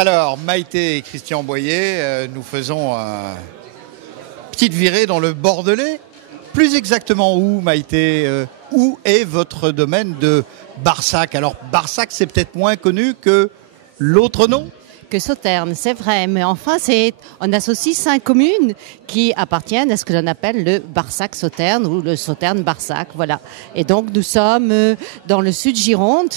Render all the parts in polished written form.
Alors, Maïté et Christian Boyer, nous faisons une petite virée dans le Bordelais. Plus exactement où, Maïté où est votre domaine de Barsac? Alors, Barsac, c'est peut-être moins connu que l'autre nom? Que Sauternes, c'est vrai, mais enfin, on associe 5 communes qui appartiennent à ce que l'on appelle le Barsac-Sauternes ou le Sauternes-Barsac, voilà. Et donc, nous sommes dans le sud Gironde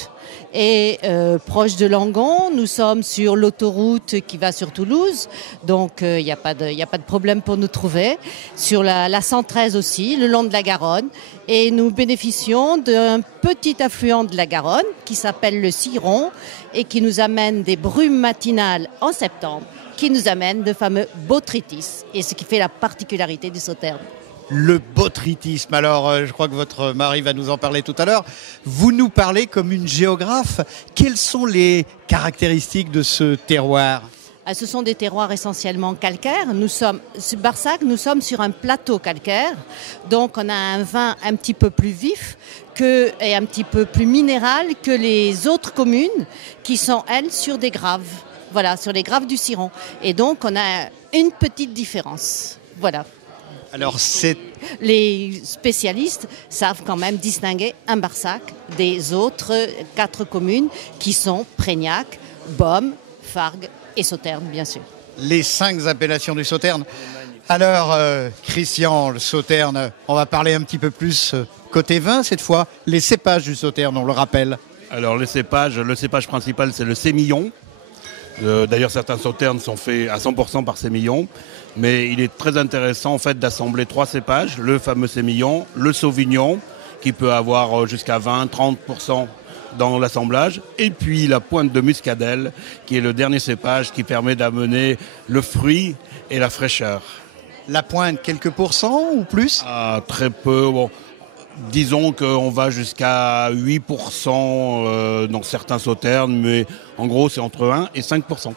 et proche de Langon. Nous sommes sur l'autoroute qui va sur Toulouse, donc il n'y a pas de problème pour nous trouver. Sur la 113 aussi, le long de la Garonne. Et nous bénéficions d'un petit affluent de la Garonne qui s'appelle le Ciron et qui nous amène des brumes matinales en septembre, qui nous amène de fameux botrytis, et ce qui fait la particularité du Sauternes. Le botrytisme, alors je crois que votre mari va nous en parler tout à l'heure. Vous nous parlez comme une géographe. Quelles sont les caractéristiques de ce terroir ? Ce sont des terroirs essentiellement calcaires. Sur Barsac, nous sommes sur un plateau calcaire, donc on a un vin un petit peu plus vif et un petit peu plus minéral que les autres communes qui sont, elles, sur des graves. Voilà, sur les graves du Ciron. Et donc on a une petite différence. Voilà. Alors Les spécialistes savent quand même distinguer un Barsac des autres 4 communes qui sont Prégnac, Beaume, Fargues et Sauternes, bien sûr. Les 5 appellations du Sauternes. Alors, Christian, le Sauternes, on va parler un petit peu plus côté vin cette fois. Les cépages du Sauternes, on le rappelle. Alors, le cépage principal, c'est le sémillon. D'ailleurs, certains Sauternes sont faits à 100% par sémillon. Mais il est très intéressant en fait d'assembler 3 cépages. Le fameux sémillon, le sauvignon, qui peut avoir jusqu'à 20-30% dans l'assemblage, et puis la pointe de muscadelle, qui est le dernier cépage qui permet d'amener le fruit et la fraîcheur. La pointe, quelques pourcents ou plus ? Très peu. Bon, disons qu'on va jusqu'à 8% dans certains Sauternes, mais en gros c'est entre 1 et 5%.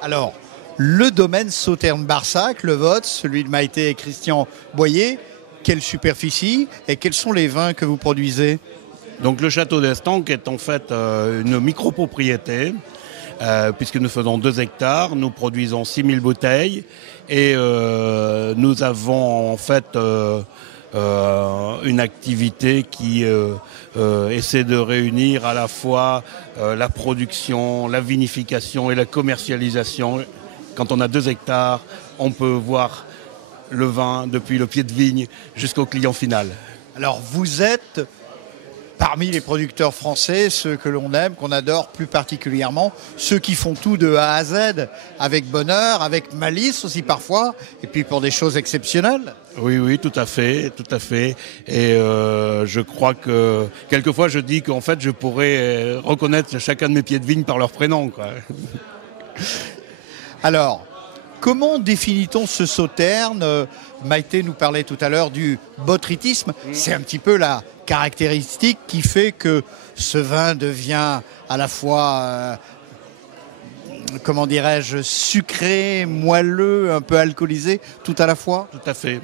Alors, le domaine Sauternes-Barsac, le vôtre, celui de Maïté et Christian Boyer, quelle superficie et quels sont les vins que vous produisez ? Donc le château d'Estanques est en fait une micropropriété, puisque nous faisons 2 hectares, nous produisons 6000 bouteilles et nous avons en fait une activité qui essaie de réunir à la fois la production, la vinification et la commercialisation. Quand on a 2 hectares, on peut voir le vin depuis le pied de vigne jusqu'au client final. Alors vous êtes parmi les producteurs français, ceux que l'on aime, qu'on adore plus particulièrement, ceux qui font tout de A à Z, avec bonheur, avec malice aussi parfois, et puis pour des choses exceptionnelles. Oui, tout à fait. Et je crois que, quelquefois je dis qu'en fait je pourrais reconnaître chacun de mes pieds de vigne par leur prénom, quoi. Alors, comment définit-on ce Sauterne ? Maïté nous parlait tout à l'heure du botrytisme. C'est un petit peu la caractéristique qui fait que ce vin devient à la fois, sucré, moelleux, un peu alcoolisé, tout à la fois. Tout à fait.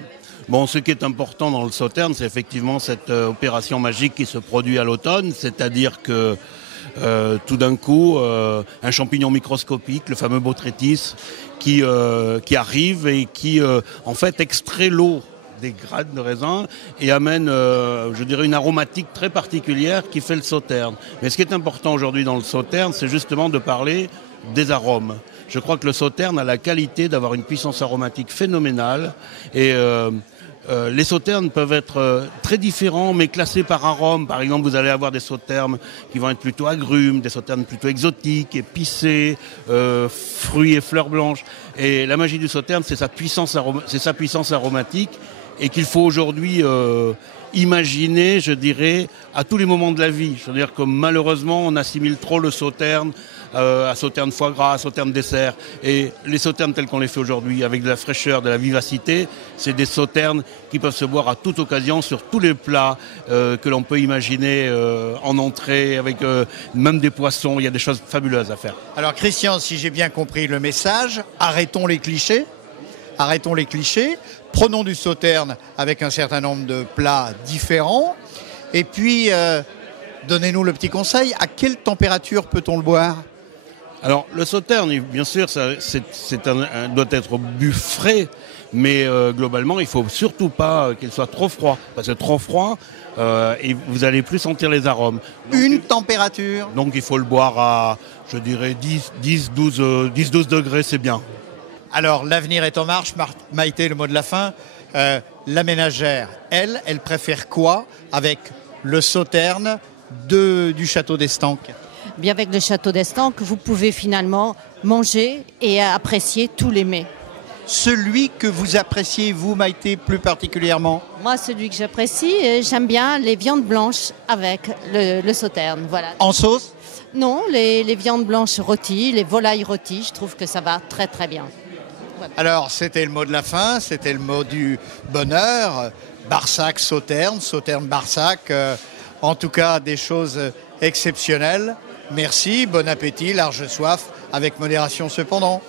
Bon, ce qui est important dans le Sauterne, c'est effectivement cette opération magique qui se produit à l'automne, c'est-à-dire que tout d'un coup, un champignon microscopique, le fameux botrytis, qui arrive et qui en fait extrait l'eau des graines de raisin et amène, une aromatique très particulière qui fait le Sauterne. Mais ce qui est important aujourd'hui dans le Sauterne, c'est justement de parler des arômes. Je crois que le Sauterne a la qualité d'avoir une puissance aromatique phénoménale et les Sauternes peuvent être très différents mais classés par arôme. Par exemple, vous allez avoir des Sauternes qui vont être plutôt agrumes, des Sauternes plutôt exotiques, épicés, fruits et fleurs blanches. Et la magie du Sauterne, c'est sa puissance aromatique et qu'il faut aujourd'hui imaginer, je dirais, à tous les moments de la vie. Je veux dire que malheureusement, on assimile trop le Sauterne à Sauterne foie gras, à Sauterne dessert. Et les Sauternes tels qu'on les fait aujourd'hui, avec de la fraîcheur, de la vivacité, c'est des Sauternes qui peuvent se boire à toute occasion sur tous les plats que l'on peut imaginer en entrée, avec même des poissons. Il y a des choses fabuleuses à faire. Alors Christian, si j'ai bien compris le message, arrêtons les clichés. Prenons du Sauterne avec un certain nombre de plats différents. Et puis, donnez-nous le petit conseil, à quelle température peut-on le boire ? Alors le sauterne, bien sûr, doit être bu frais, mais globalement, il faut surtout pas qu'il soit trop froid, parce que trop froid, et vous allez plus sentir les arômes. Donc, température. Donc il faut le boire à, je dirais, 10-12 degrés, c'est bien. Alors l'avenir est en marche. Maïté, le mot de la fin. La ménagère, elle préfère quoi avec le sauterne du château d'Estanques? Bien, avec le château d'Estanques, vous pouvez finalement manger et apprécier tous les mets. Celui que vous appréciez, vous, Maïté, plus particulièrement? Moi, celui que j'apprécie, j'aime bien les viandes blanches avec le sauterne. Voilà. En sauce? Non, les viandes blanches rôties, les volailles rôties, je trouve que ça va très très bien. Voilà. Alors, c'était le mot de la fin, c'était le mot du bonheur. Barsac, Sauterne, Barsac, en tout cas des choses exceptionnelles. Merci, bon appétit, large soif, avec modération cependant.